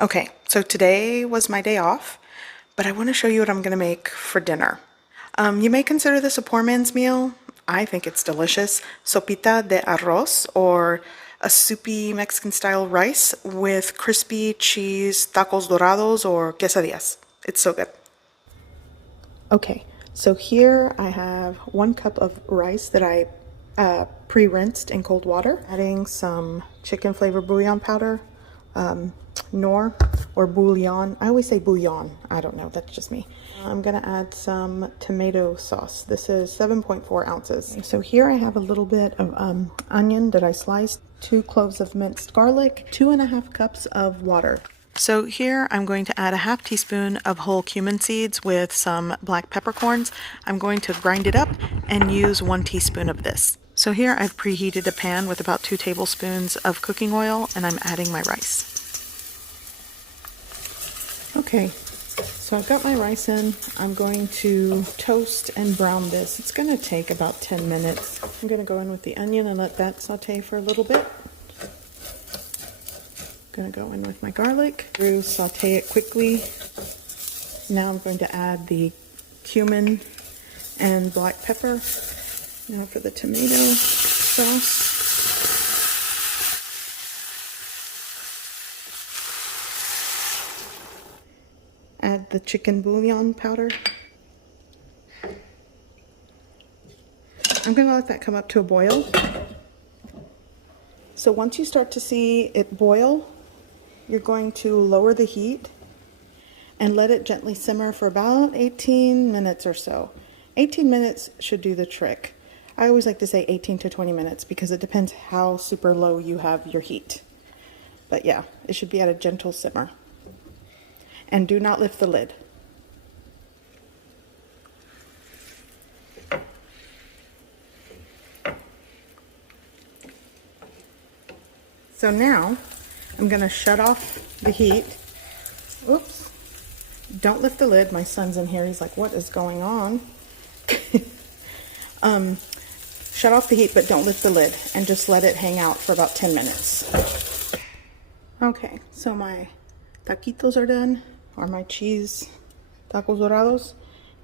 Okay, so today was my day off, but I want to show you what I'm going to make for dinner. You may consider this a poor man's meal. I think it's delicious. Sopita de Arroz, or a soupy Mexican-style rice with crispy cheese tacos dorados or quesadillas. It's so good. Okay, so here I have 1 cup of rice that I pre-rinsed in cold water, adding some chicken flavor bouillon powder, nor or bouillon. I always say bouillon. I don't know. That's just me. I'm going to add some tomato sauce. This is 7.4 ounces. So here I have a little bit of onion that I sliced, 2 cloves of minced garlic, 2.5 cups of water. So here I'm going to add a half teaspoon of whole cumin seeds with some black peppercorns. I'm going to grind it up and use 1 teaspoon of this. So here I've preheated a pan with about 2 tablespoons of cooking oil, and I'm adding my rice. Okay, so I've got my rice in. I'm going to toast and brown this. It's going to take about 10 minutes. I'm going to go in with the onion and let that saute for a little bit. Going to go in with my garlic, saute it quickly. Now I'm going to add the cumin and black pepper. Now for the tomato sauce. Add the chicken bouillon powder. I'm going to let that come up to a boil. So once you start to see it boil, you're going to lower the heat and let it gently simmer for about 18 minutes or so. 18 minutes should do the trick. I always like to say 18 to 20 minutes because it depends how super low you have your heat. But yeah, it should be at a gentle simmer. And do not lift the lid. So now I'm going to shut off the heat. Oops. Don't lift the lid. My son's in here. He's like, what is going on? Shut off the heat, but don't lift the lid, and just let it hang out for about 10 minutes. Okay, so my taquitos are done, or my cheese tacos dorados,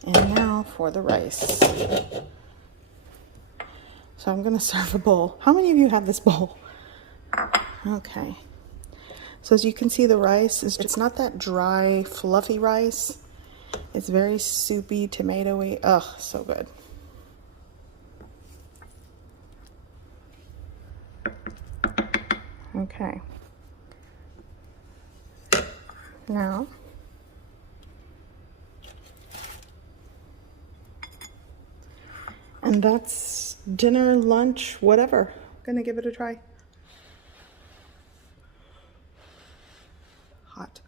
and now for the rice. So I'm going to serve a bowl. How many of you have this bowl? Okay. So as you can see, the rice it's not that dry, fluffy rice. It's very soupy, tomatoey. Ugh, so good. Okay. Now, and that's dinner, lunch, whatever. I'm gonna give it a try. Hot.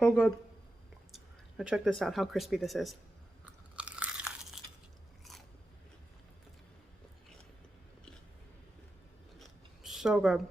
So good. Now check this out, how crispy this is. So good.